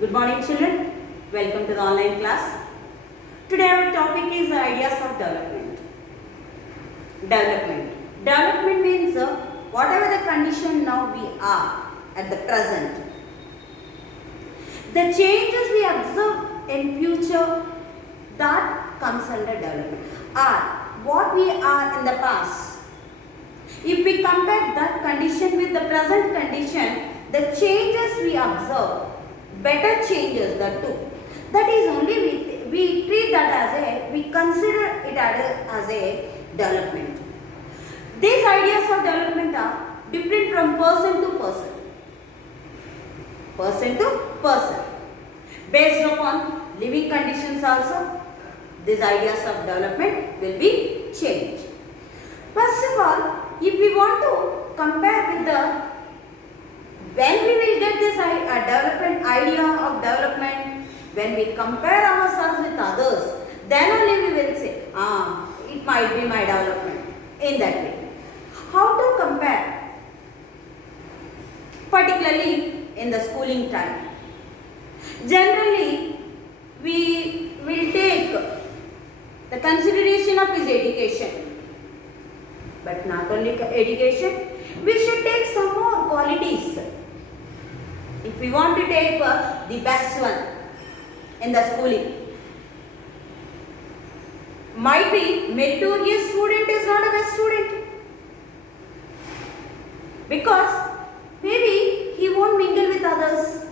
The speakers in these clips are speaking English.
Good morning children, welcome to the online class. Today our topic is ideas of development. Development means whatever the condition now we are at the present. The changes we observe in future that comes under development are what we are in the past. If we compare that condition with the present condition, the changes we observe, better changes that too. That is only we treat that as we consider it as a development. These ideas of development are different from person to person. Person to person. Based upon living conditions also, these ideas of development will be changed. First of all, if we want to compare with when we will get this development idea of development, when we compare ourselves with others, then only we will say, it might be my development in that way. How to compare? Particularly in the schooling time. Generally, we will take the consideration of his education. But not only education, we should take some more qualities. If we want to take the best one in the schooling, might be meritorious student is not a best student, because maybe he won't mingle with others,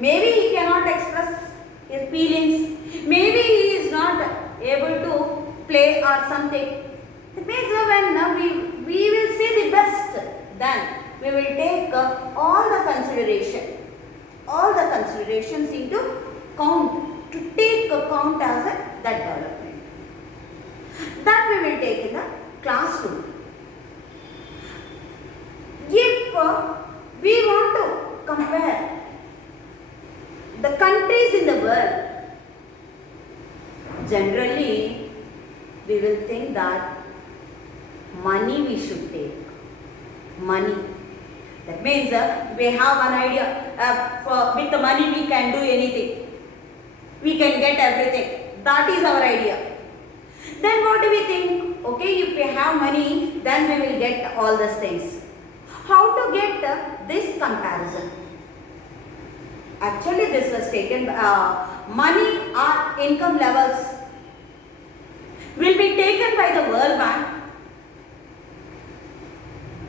maybe he cannot express his feelings, maybe he is not able to play or something. It means when we will see the best, then we will take all the considerations into count, to take account as that development. That we will take in the classroom. If we want to compare the countries in the world, generally we will think that money we should take. Money. That means we have an idea, with the money we can do anything. We can get everything. That is our idea. Then what do we think? Okay, if we have money, then we will get all these things. How to get this comparison? Actually, this was taken, money or income levels will be taken by the World Bank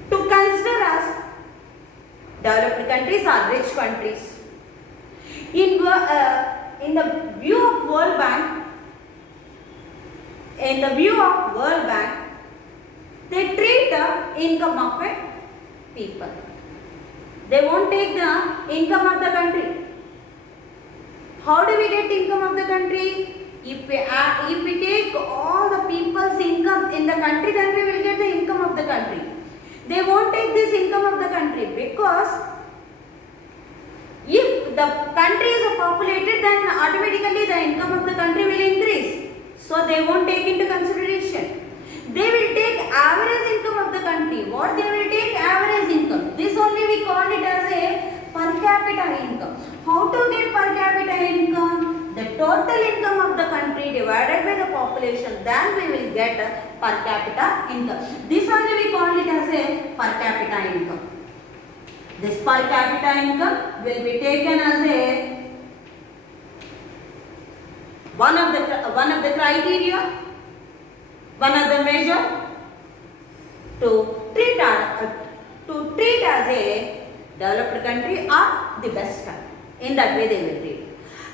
to consider as developed countries or rich countries. In the view of World Bank, they treat the income of a people. They won't take the income of the country. How do we get income of the country? If we take all the people's income in the country, then we will get the income of the country. They won't take this income of the country, because if the country is populated, then automatically the income of the country will increase. So they won't take into consideration. They will take average income of the country. What they will take? Average income. This only we call it as a per capita income. How to get per capita income? The total income of the country divided by the population, then we will get a per capita income. This only we call it as a per capita income. This per capita income will be taken as a one of the criteria, one of the measure to treat as a developed country or the best country. In that way they will treat.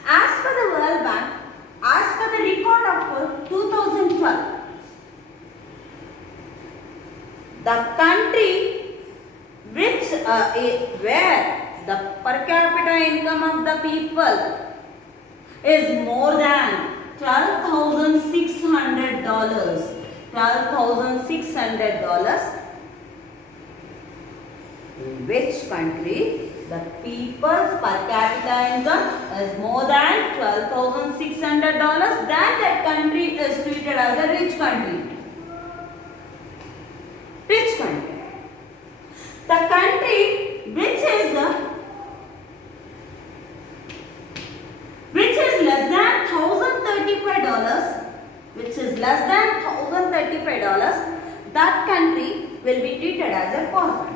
As per the World Bank, as per the record of 2012, the country where the per capita income of the people is more than $12,600, in which country the people's per capita income is more than $12,600, then that country is treated as a rich country. Rich country. The country which is less than $1,035, that country will be treated as a poor country.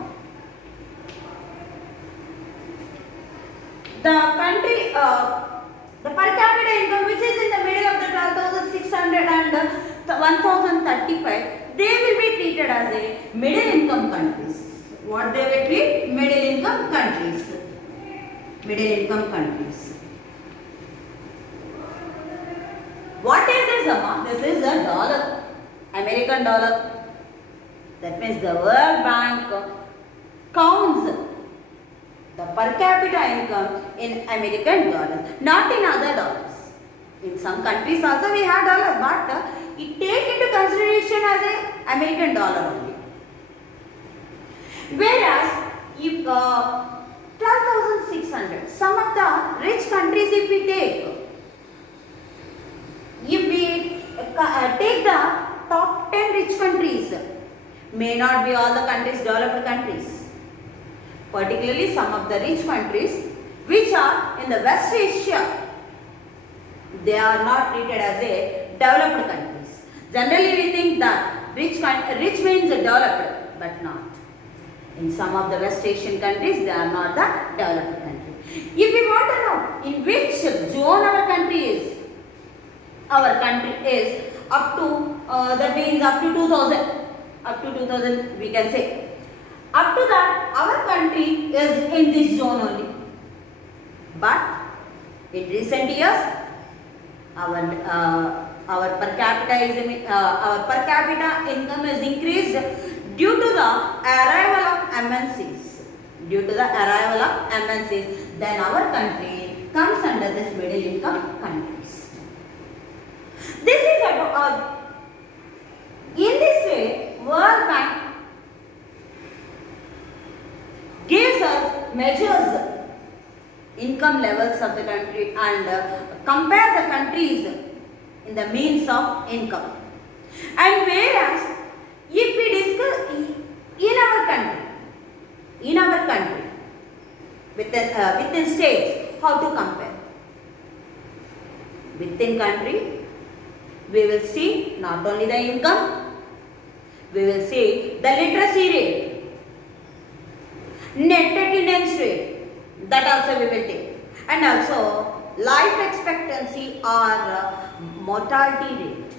The country, the per capita income which is in the middle of the 12,600 and 1,035, they will be treated as a middle income countries. What they will treat? Middle income countries. Middle income countries. What is this amount? This is a dollar, American dollar. That means the World Bank counts the per capita income in American dollars, not in other dollars. In some countries also we have dollars, but it take into consideration as a American dollar only. Whereas if 12,600, some of the rich countries if we take the top 10 rich countries, may not be all the countries developed countries. Particularly some of the rich countries which are in the West Asia, they are not treated as a developed countries. Generally we think that rich means developed, but not. In some of the West Asian countries, they are not the developed countries. If we want to know in which zone our country is up to, that means up to 2000 we can say. Up to that, our country is in this zone only. But in recent years, our per capita income is increased due to the arrival of MNCs. Then our country comes under this middle income countries. This is in this way, World Bank gives us measures income levels of the country and compare the countries in the means of income. And whereas if we discuss in our country within states, how to compare? Within country, we will see not only the income, we will see the literacy rate, net attendance rate, that also we will take, and also life expectancy or mortality rate,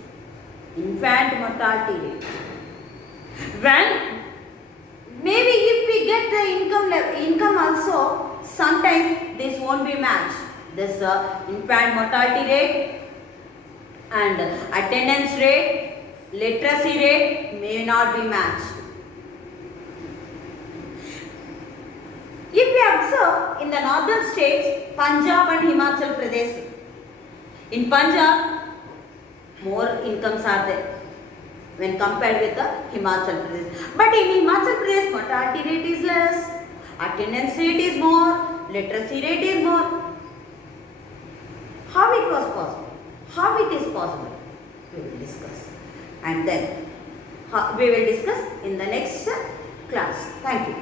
infant mortality rate. When maybe if we get the income also, sometimes this won't be matched. This infant mortality rate and attendance rate, literacy rate may not be matched. If we observe in the northern states, Punjab and Himachal Pradesh, in Punjab, more incomes are there when compared with the Himachal Pradesh. But in Himachal Pradesh, mortality rate is less, attendance rate is more, literacy rate is more. How it was possible? How it is possible? We will discuss. And then we will discuss in the next class. Thank you.